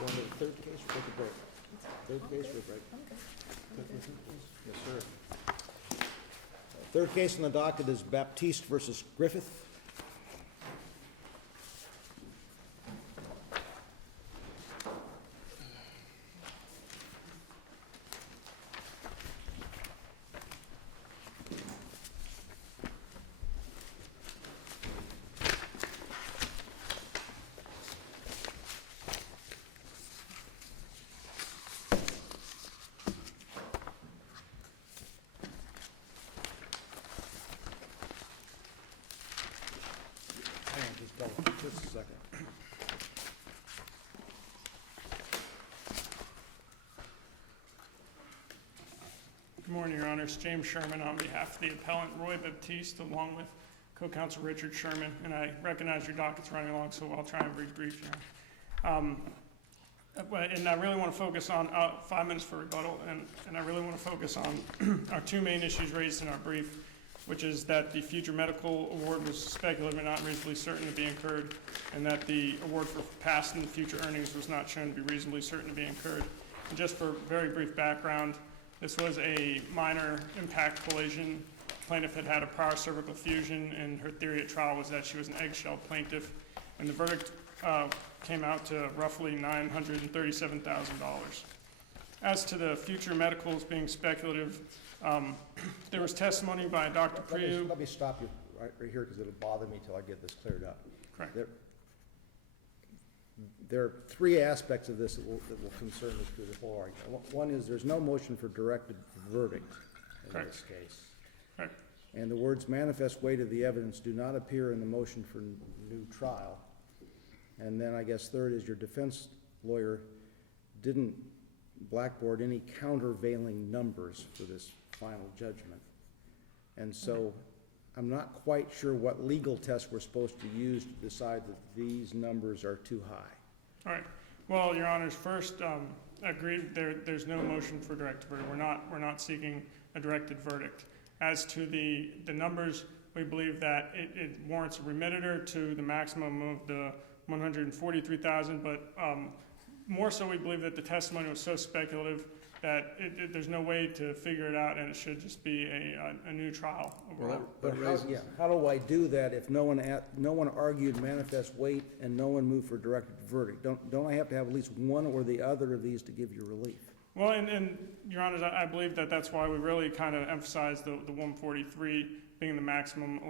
Going to the third case, or take a break? Third case, or a break? Yes, sir. Third case on the docket is Baptiste versus Griffith. Just a second. Good morning, Your Honors. James Sherman on behalf of the appellant Roy Baptiste, along with co-counsel Richard Sherman. And I recognize your docket's running along, so I'll try and be brief here. And I really want to focus on 5 minutes for rebuttal, and I really want to focus on our two main issues raised in our brief, which is that the future medical award was speculative and not reasonably certain to be incurred, and that the award for past and future earnings was not shown to be reasonably certain to be incurred. And just for very brief background, this was a minor impact collision. Plaintiff had had a prior cervical fusion, and her theory at trial was that she was an eggshell plaintiff, and the verdict came out to roughly $937,000. As to the future medicals being speculative, there was testimony by Dr. Priu. Let me stop you right here because it'll bother me till I get this cleared up. Correct. There are three aspects of this that will concern us through the whole argument. One is there's no motion for directed verdict in this case. Correct. And the words manifest weight of the evidence do not appear in the motion for new trial. And then I guess third is your defense lawyer didn't blackboard any countervailing numbers for this final judgment. And so I'm not quite sure what legal test we're supposed to use to decide that these numbers are too high. All right. Well, Your Honors, first, agreed. There's no motion for directed verdict. We're not seeking a directed verdict. As to the numbers, we believe that it warrants a remitter to the maximum of the $143,000, but more so we believe that the testimony was so speculative that there's no way to figure it out, and it should just be a new trial overall. But how do I do that if no one argued manifest weight and no one moved for directed verdict? Don't I have to have at least one or the other of these to give you relief? Well, and Your Honors, I believe that's why we really kind of emphasize the 143 being the maximum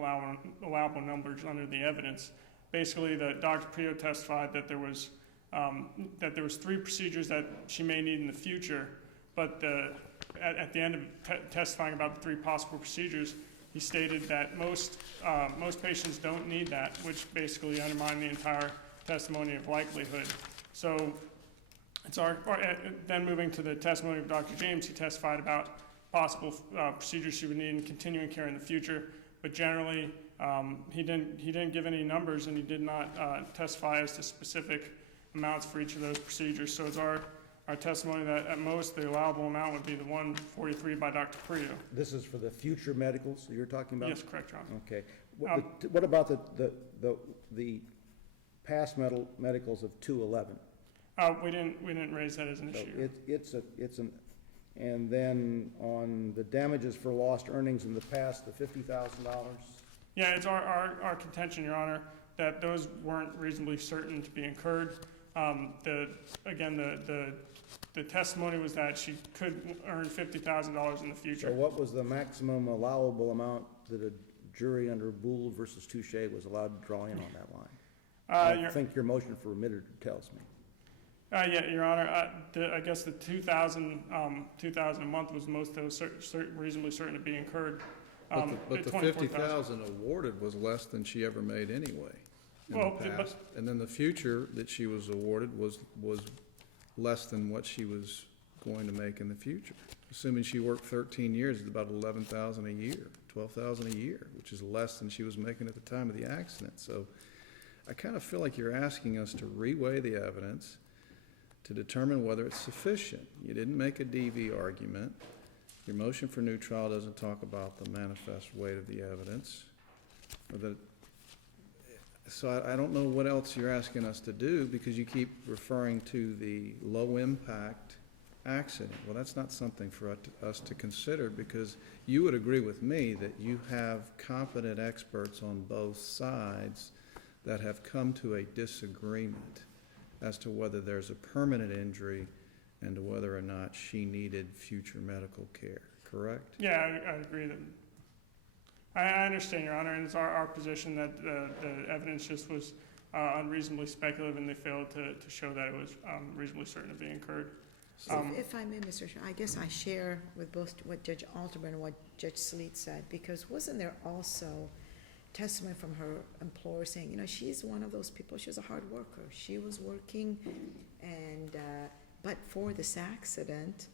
allowable numbers under the evidence. Basically, Dr. Priu testified that there was three procedures that she may need in the future, but at the end of testifying about the three possible procedures, he stated that most patients don't need that, which basically undermined the entire testimony of likelihood. So it's then moving to the testimony of Dr. James, he testified about possible procedures she would need in continuing care in the future, but generally he didn't give any numbers, and he did not testify as to specific amounts for each of those procedures. So it's our testimony that at most the allowable amount would be the 143 by Dr. Priu. This is for the future medicals you're talking about? Yes, correct, Your Honor. Okay. What about the past medicals of 211? We didn't raise that as an issue. And then on the damages for lost earnings in the past, the $50,000? Yeah, it's our contention, Your Honor, that those weren't reasonably certain to be incurred. The testimony was that she could earn $50,000 in the future. So what was the maximum allowable amount that a jury under Boole versus Touche was allowed to draw in on that line? I think your motion for remitter tells me. Yeah, Your Honor. I guess the $2,000 a month was most that was reasonably certain to be incurred. But the $50,000 awarded was less than she ever made anyway in the past. And then the future that she was awarded was less than what she was going to make in the future. Assuming she worked 13 years, it's about $11,000 a year, $12,000 a year, which is less than she was making at the time of the accident. So I kind of feel like you're asking us to reweigh the evidence to determine whether it's sufficient. You didn't make a DV argument. Your motion for new trial doesn't talk about the manifest weight of the evidence. Or So I don't know what else you're asking us to do, because you keep referring to the low-impact accident. Well, that's not something for us to consider, because you would agree with me that you have competent experts on both sides that have come to a disagreement as to whether there's a permanent injury and to whether or not she needed future medical care, correct? Yeah, I agree that. I understand, Your Honor, and it's our position that the evidence just was unreasonably speculative, and they failed to show that it was reasonably certain of being incurred. So if I may, Mr. Chair, I guess I share with both what Judge Alterman and what Judge Sleet said, because wasn't there also testimony from her employer saying, she's one of those people, she was a hard worker. She was working, and but for this accident,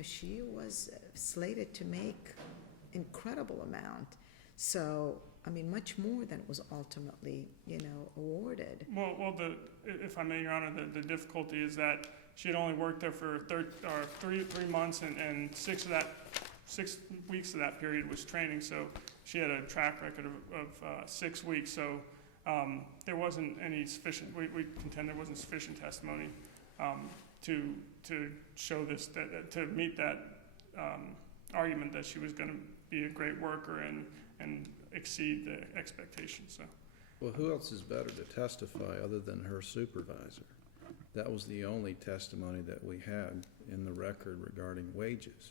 she was slated to make incredible amount. So, much more than was ultimately, awarded. Well, if I may, Your Honor, the difficulty is that she had only worked there for 3 months, and 6 weeks of that period was training. So she had a track record of 6 weeks. So there wasn't any sufficient. We contend there wasn't sufficient testimony to show this, to meet that argument that she was going to be a great worker and exceed the expectations. So. Well, who else is better to testify other than her supervisor? That was the only testimony that we had in the record regarding wages.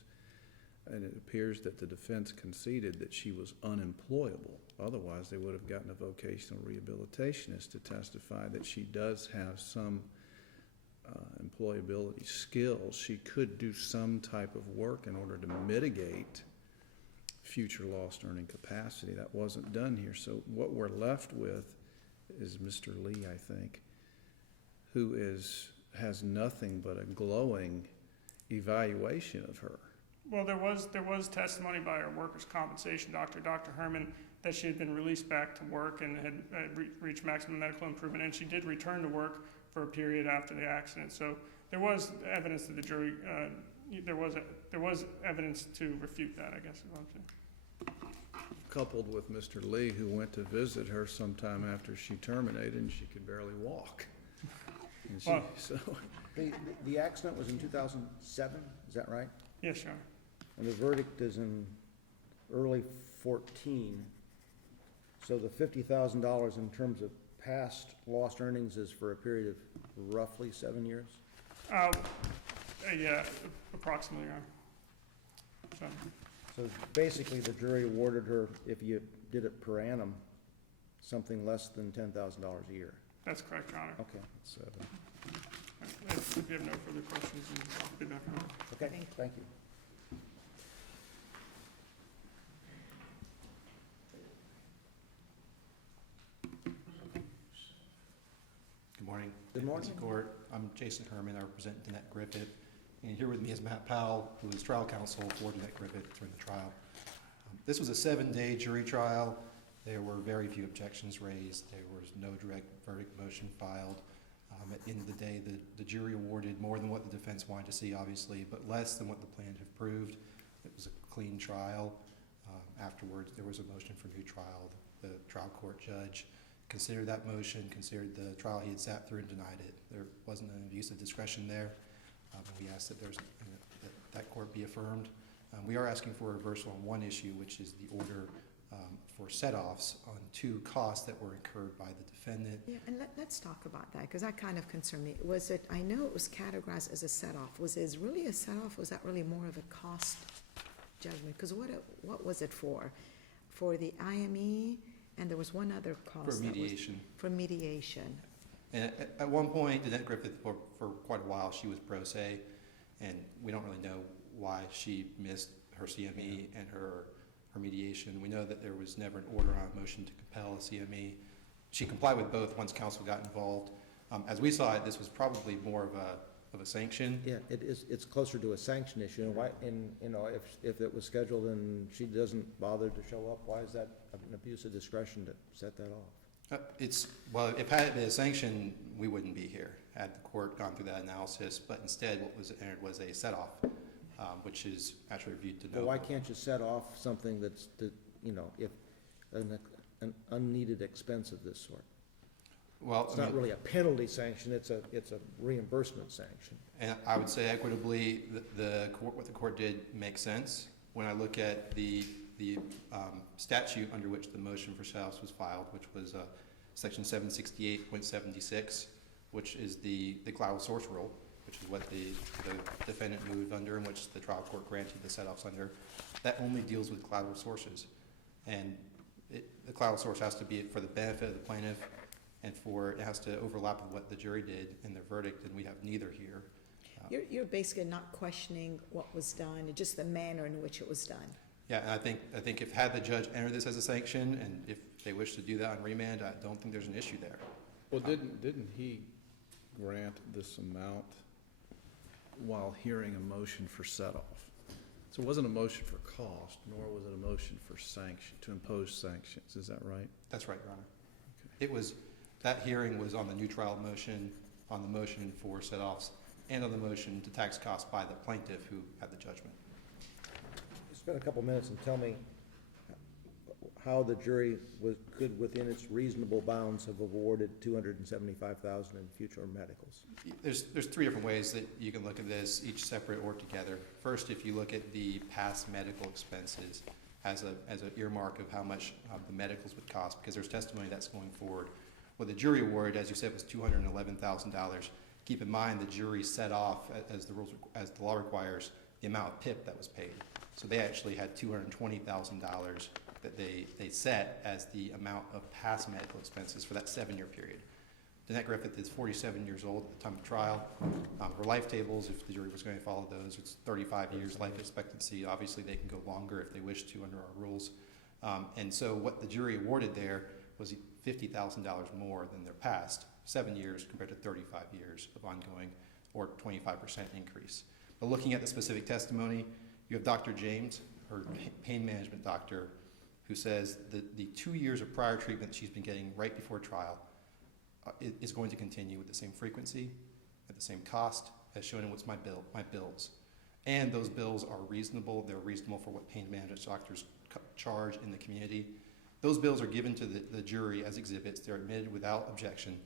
And it appears that the defense conceded that she was unemployable. Otherwise, they would have gotten a vocational rehabilitationist to testify that she does have some employability skills. She could do some type of work in order to mitigate future lost earning capacity. That wasn't done here. So what we're left with is Mr. Lee, I think, who has nothing but a glowing evaluation of her. Well, there was testimony by our workers' compensation doctor, Dr. Herman, that she had been released back to work and had reached maximum medical improvement, and she did return to work for a period after the accident. So there was evidence that the jury, there was evidence to refute that, I guess is what I'm saying. Coupled with Mr. Lee, who went to visit her sometime after she terminated, and she could barely walk. And she, Well, so The accident was in 2007, is that right? yes, Your Honor. And the verdict is in early 14. So the $50,000 in terms of past lost earnings is for a period of roughly 7 years? Yeah, approximately, Your Honor. So basically, the jury awarded her, if you did it per annum, something less than $10,000 a year. That's correct, Your Honor. Okay. 7. If you have no further questions, I'll be back on. Okay, thank you. Good morning. Good morning. Mr. Court. I'm Jason Herman. I represent Danette Griffith. And here with me is Matt Powell, who is trial counsel for Danette Griffith during the trial. This was a 7-day jury trial. There were very few objections raised. There was no direct verdict motion filed. At the end of the day, the jury awarded more than what the defense wanted to see, obviously, but less than what the plaintiff proved. It was a clean trial. Afterwards, there was a motion for new trial. The trial court judge considered that motion, considered the trial he had sat through, and denied it. There wasn't an abuse of discretion there. We asked that that court be affirmed. We are asking for a reversal on one issue, which is the order for set-offs on 2 costs that were incurred by the defendant. Yeah, and let's talk about that, because that kind of concerned me. Was it, I know it was categorized as a set-off. Was it really a set-off? Was that really more of a cost judgment? Because what was it for? For the IME, and there was one other cost. For mediation. For mediation. And at one point, Danette Griffith, for quite a while, she was pro se, and we don't really know why she missed her CME and her mediation. We know that there was never an order on a motion to compel a CME. She complied with both once counsel got involved. As we saw it, this was probably more of a sanction. Yeah, it is. It's closer to a sanction issue. And why? And if it was scheduled and she doesn't bother to show up, why is that an abuse of discretion to set that off? Well, if it had been a sanction, we wouldn't be here had the court gone through that analysis. But instead, what was entered was a set-off, which is actually reviewed to no. Well, why can't you set off something that's, if an an unneeded expense of this sort? Well, It's not really a penalty sanction, it's a reimbursement sanction. and I would say equitably, what the court did makes sense. When I look at the statute under which the motion for set-offs was filed, which was section 768.76, which is the collateral source rule, which is what the defendant moved under and which the trial court granted the set-offs under, that only deals with collateral sources. And the collateral source has to be for the benefit of the plaintiff, and it has to overlap with what the jury did in their verdict, and we have neither here. You're basically not questioning what was done, just the manner in which it was done. Yeah, and I think if had the judge enter this as a sanction, and if they wish to do that on remand, I don't think there's an issue there. Well, didn't he grant this amount while hearing a motion for set-off? So it wasn't a motion for cost, nor was it a motion for sanction, to impose sanctions, is that right? That's right, Your Honor. That hearing was on the new trial motion, on the motion for set-offs, and on the motion to tax costs by the plaintiff who had the judgment. Spend a couple minutes and tell me how the jury could, within its reasonable bounds, have awarded $275,000 in future medicals. There's three different ways that you can look at this, each separate or together. First, if you look at the past medical expenses as an earmark of how much the medicals would cost, because there's testimony that's going forward. Well, the jury award, as you said, was $211,000. Keep in mind the jury set off, as the law requires, the amount of PIP that was paid. So they actually had $220,000 that they set as the amount of past medical expenses for that 7-year period. Danette Griffith is 47 years old at the time of trial. Her life tables, if the jury was going to follow those, it's 35 years life expectancy. Obviously, they can go longer if they wish to under our rules. And so what the jury awarded there was $50,000 more than their past 7 years compared to 35 years of ongoing, or 25% increase. But looking at the specific testimony, you have Dr. James, her pain management doctor, who says that the 2 years of prior treatment she's been getting right before trial is going to continue with the same frequency, at the same cost, as shown in what's my bills. And those bills are reasonable. They're reasonable for what pain management doctors charge in the community. Those bills are given to the jury as exhibits. They're admitted without objection.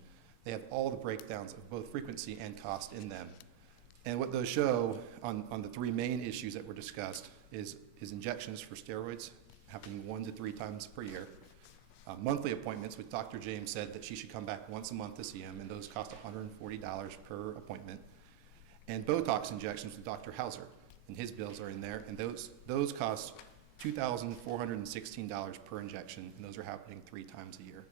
They have all the breakdowns of both frequency and cost in them. And what those show on the three main issues that were discussed is injections for steroids happening 1 to 3 times per year. Monthly appointments, which Dr. James said that she should come back once a month to see him, and those cost $140 per appointment. And Botox injections with Dr. Hauser, and his bills are in there, and those cost $2,416 per injection, and those are happening 3 times a year.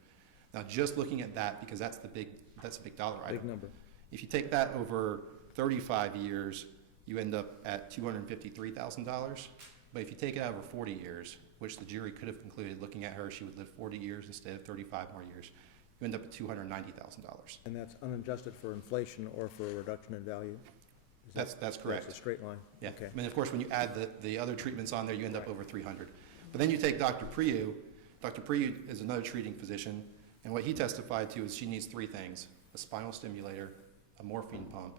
Now, just looking at that, because that's a big dollar item. Big number. If you take that over 35 years, you end up at $253,000. But if you take it out over 40 years, which the jury could have concluded, looking at her, she would live 40 years instead of 35 more years, you end up at $290,000. And that's unadjusted for inflation or for a reduction in value? That's correct. That's a straight line? Yeah. Okay. And of course, when you add the other treatments on there, you end up over 300. But then you take Dr. Priyu. Dr. Priyu is another treating physician, and what he testified to is she needs 3 things: a spinal stimulator, a morphine pump,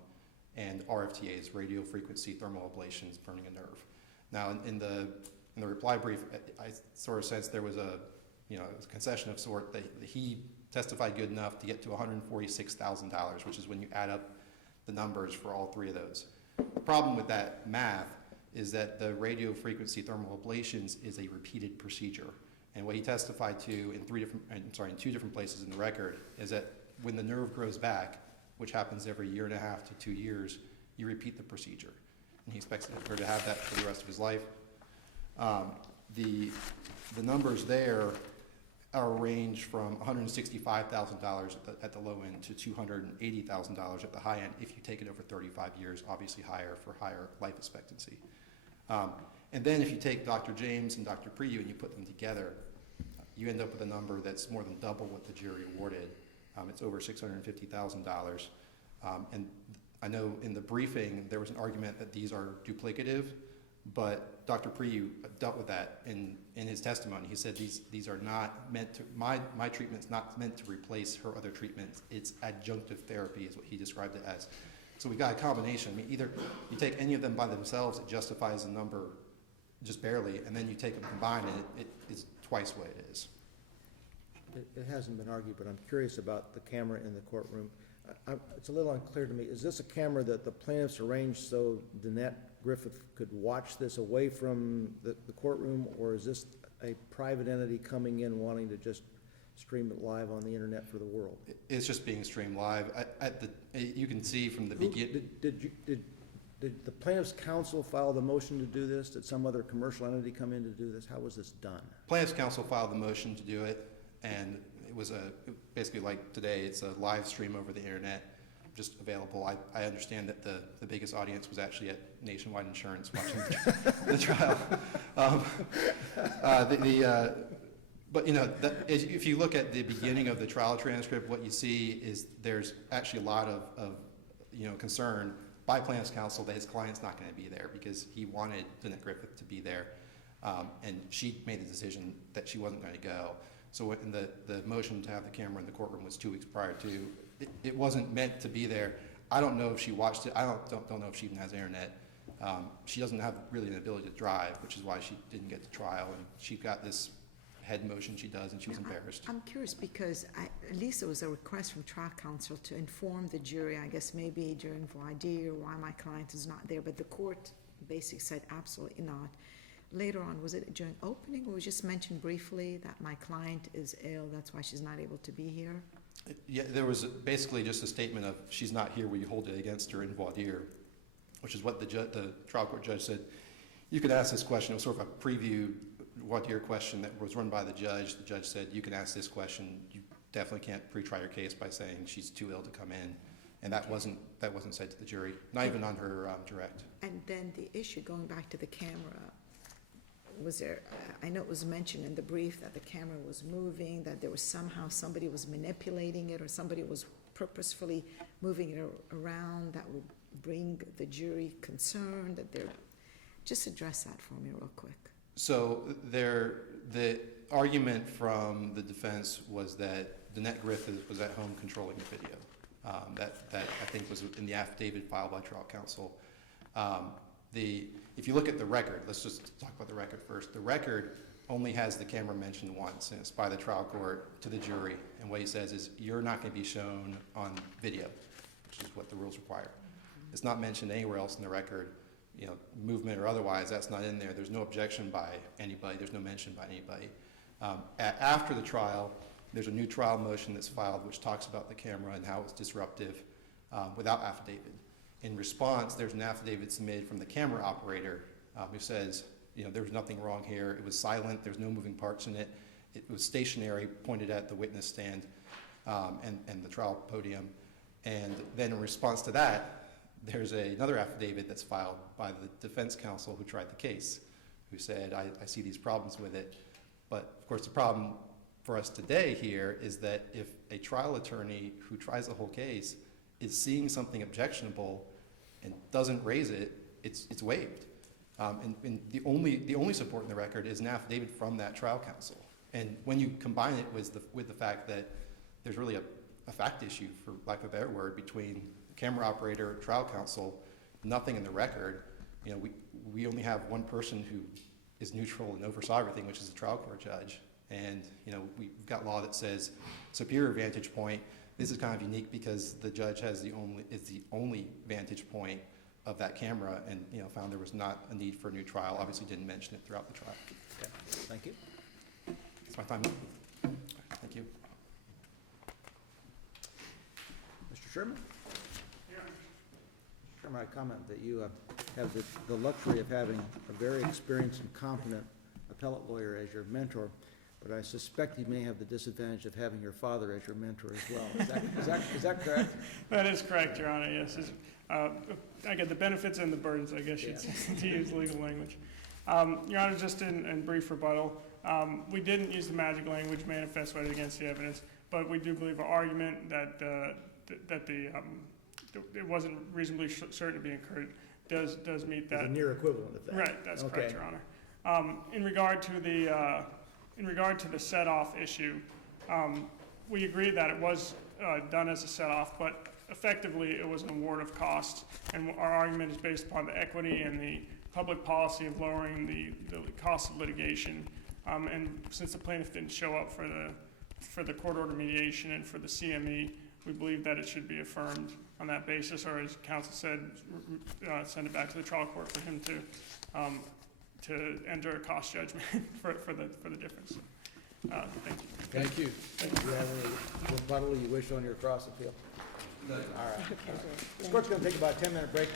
and RFTAs, radio frequency thermal ablations, burning a nerve. Now, in the reply brief, I sort of sensed there was a concession of sort that he testified good enough to get to $146,000, which is when you add up the numbers for all 3 of those. The problem with that math is that the radio frequency thermal ablations is a repeated procedure. And what he testified to in 2 different places in the record is that when the nerve grows back, which happens every 1.5 to 2 years, you repeat the procedure. And he expects her to have that for the rest of his life. The numbers there are range from $165,000 at the low end to $280,000 at the high end if you take it over 35 years, obviously higher for higher life expectancy. And then if you take Dr. James and Dr. Priyu and you put them together, you end up with a number that's more than double what the jury awarded. It's over $650,000. And I know in the briefing there was an argument that these are duplicative, but Dr. Priyu dealt with that in his testimony. He said these are not meant to, my treatment's not meant to replace her other treatments. It's adjunctive therapy is what he described it as. So we got a combination. I mean, either you take any of them by themselves, it justifies the number just barely, and then you take them combined and it is twice what it is. it hasn't been argued, but I'm curious about the camera in the courtroom. It's a little unclear to me. Is this a camera that the plaintiffs arranged so Danette Griffith could watch this away from the courtroom, or is this a private entity coming in wanting to just stream it live on the internet for the world? It's just being streamed live. You can see from the beginning. Did the plaintiff's counsel file the motion to do this? Did some other commercial entity come in to do this? How was this done? Plaintiff's counsel filed the motion to do it, and it was basically like today, it's a live stream over the internet, just available. I understand that the biggest audience was actually at Nationwide Insurance watching the trial. But if you look at the beginning of the trial transcript, what you see is there's actually a lot of concern by plaintiff's counsel that his client's not going to be there because he wanted Danette Griffith to be there, and she made the decision that she wasn't going to go. So when the motion to have the camera in the courtroom was 2 weeks prior to, it wasn't meant to be there. I don't know if she watched it. I don't know if she even has internet. She doesn't have really an ability to drive, which is why she didn't get to trial, and she got this head motion she does, and she was embarrassed. I'm curious because at least there was a request from trial counsel to inform the jury, I guess maybe during voir dire, why my client is not there, but the court basically said absolutely not. Later on, was it during opening, or was just mentioned briefly that my client is ill, that's why she's not able to be here? Yeah, there was basically just a statement of she's not here, will you hold it against her in voir dire, which is what the trial court judge said. You could ask this question. It was sort of a preview voir dire question that was run by the judge. The judge said, you can ask this question. You definitely can't pre-try your case by saying she's too ill to come in. And that wasn't said to the jury, not even on her direct. And then the issue, going back to the camera, was there, I know it was mentioned in the brief that the camera was moving, that there was somehow somebody was manipulating it or somebody was purposefully moving it around that would bring the jury concern, that they're, just address that for me real quick. So the argument from the defense was that Danette Griffith was at home controlling the video. That I think was in the affidavit filed by trial counsel. If you look at the record, let's just talk about the record first. The record only has the camera mentioned once, and it's by the trial court to the jury. And what he says is, you're not going to be shown on video, which is what the rules require. It's not mentioned anywhere else in the record, movement or otherwise. That's not in there. There's no objection by anybody. There's no mention by anybody. After the trial, there's a new trial motion that's filed which talks about the camera and how it's disruptive without affidavit. In response, there's an affidavit submitted from the camera operator who says, there was nothing wrong here. It was silent. There's no moving parts in it. It was stationary, pointed at the witness stand and the trial podium. And then in response to that, there's another affidavit that's filed by the defense counsel who tried the case, who said, I see these problems with it. But of course, the problem for us today here is that if a trial attorney who tries the whole case is seeing something objectionable and doesn't raise it, it's waived. And the only support in the record is an affidavit from that trial counsel. And when you combine it with the fact that there's really a fact issue, for lack of a better word, between the camera operator, trial counsel, nothing in the record. We only have one person who is neutral and oversaw everything, which is the trial court judge. And we've got law that says superior vantage point. This is kind of unique because the judge is the only vantage point of that camera, and found there was not a need for a new trial. Obviously, didn't mention it throughout the trial. Okay. Thank you. It's my time. Thank you. Mr. Sherman? Yeah. Mr. Sherman, I comment that you have the luxury of having a very experienced and competent appellate lawyer as your mentor, but I suspect you may have the disadvantage of having your father as your mentor as well. Is that correct? That is correct, Your Honor, yes. I get the benefits and the burdens, I guess, to use legal language. Your Honor, just in brief rebuttal, we didn't use the magic language, manifest weight against the evidence, but we do believe our argument that it wasn't reasonably certain to be incurred does meet that. The near equivalent of that. Right, that's correct, Your Honor. In regard to the set-off issue, we agree that it was done as a set-off, but effectively it was an award of cost, and our argument is based upon the equity and the public policy of lowering the cost of litigation. And since the plaintiff didn't show up for for the court order mediation and for the CME, we believe that it should be affirmed on that basis, or as counsel said, send it back to the trial court for him to enter a cost judgment for the difference. Thank you. Thank you. Do you have any rebuttal you wish on your cross appeal? All right. This court's gonna take about a 10-minute break.